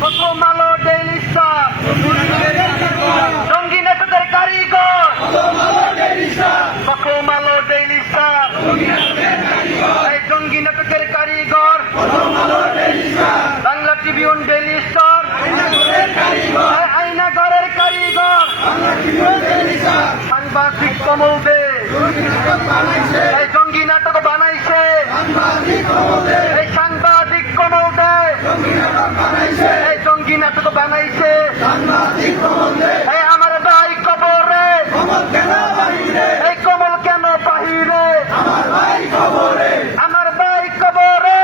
প্রথম আলো daily star সঙ্গী নাটকের কারিগর। প্রথম আলো ডেইলি স্টার এই জঙ্গি নাটকের কারিগর বাংলা ট্রিবিউন ডেইলি স্টার এই আইনা ঘরের কারিগর সাংবাদিক কমল দে এই জঙ্গি নাটক বানাইছে। এই সাংবাদিক কমল এই জঙ্গি নাটক বানাইছে আমার ভাই কবরে এই কমল কেন বাহিরে আমার ভাই কবরে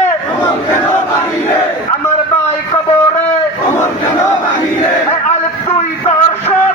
আমার ভাই কবরে এই আলিফ তুই দর্শক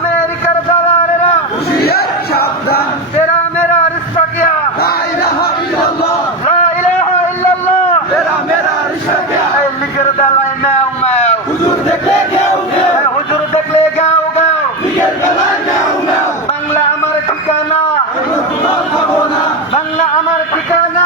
নয় ম্যাও ম্যাও হুজুর দেখলে গাও গাও হুজুর দেখলে গাও গাও। দিগের বেলা গাও গাও বাংলা আমার ঠিকানা। বাংলা আমার ঠিকানা।